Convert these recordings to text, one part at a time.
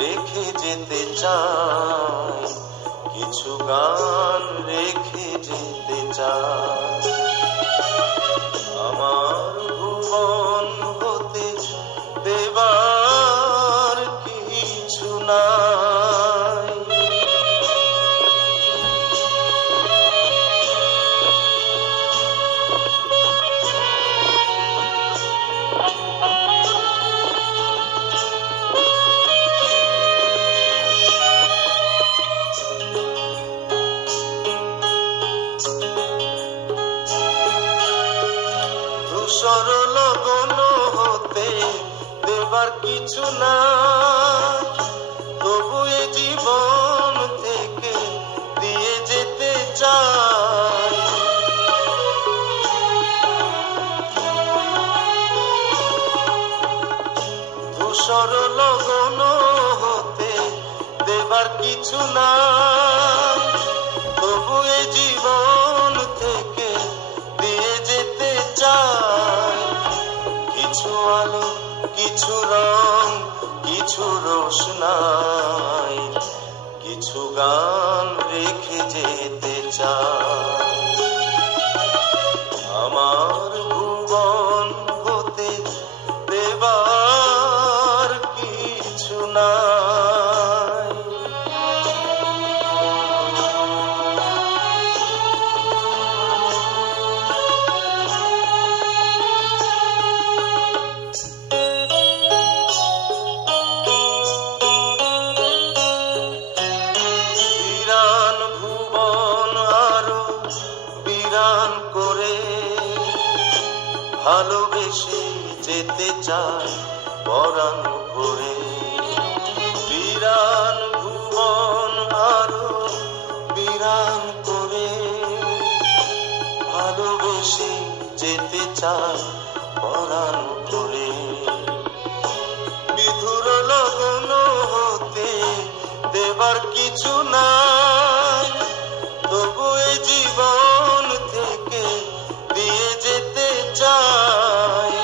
রেখে যেতে চাই, কিছু গান রেখে যেতে চাই। আমার ভুবন হতে দেবার কিছু নাই। ধূসর লগন হতে দেবার কিছু নাই, তবু এ জীবন থেকে দিয়ে যেতে চাই। ধূসর লগন হতে দেবার কিছু নাই, তবু এ জীবন থেকে দিয়ে যেতে চাই। কিছু আলো, কিছু রং, কিছু রোশনাই, কিছু গান রেখে যেতে চাই। আমার ভুবন হতে দেবার কিছু নাই। বিরান ভুবন আরো বিরান করে ভালোবেসে যেতে চাই পরাণ ভরে। বিরান ভুবন আরো বিরান করে ভালোবেসে যেতে চাই পরাণ ভরে। বিধুর লগন হতে দেবার কিছু নাই, তবু এ জীবন থেকে দিয়ে যেতে চাই।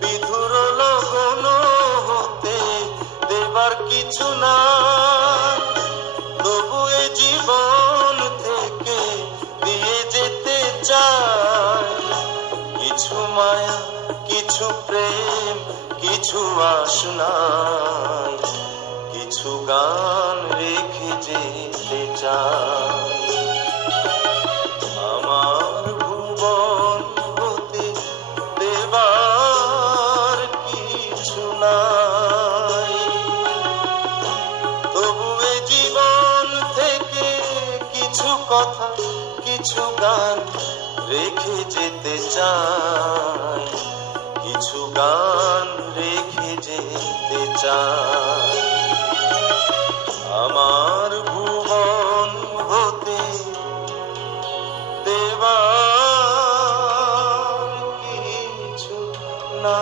বিধুর লগন হতে দেবার কিছু নাই, তবু এ জীবন থেকে দিয়ে যেতে চাই। কিছু মায়া, কিছু প্রেম, কিছু আশনাই, কিছু গান রেখে যেতে চাই। আমার ভুবন হতে দেবার কিছু নাই, তবু এ জীবন থেকে কিছু কথা, কিছু গান রেখে যেতে চাই। কিছু গান রেখে যেতে চাই। আমার ভুবন হতে দেবার কিছু না।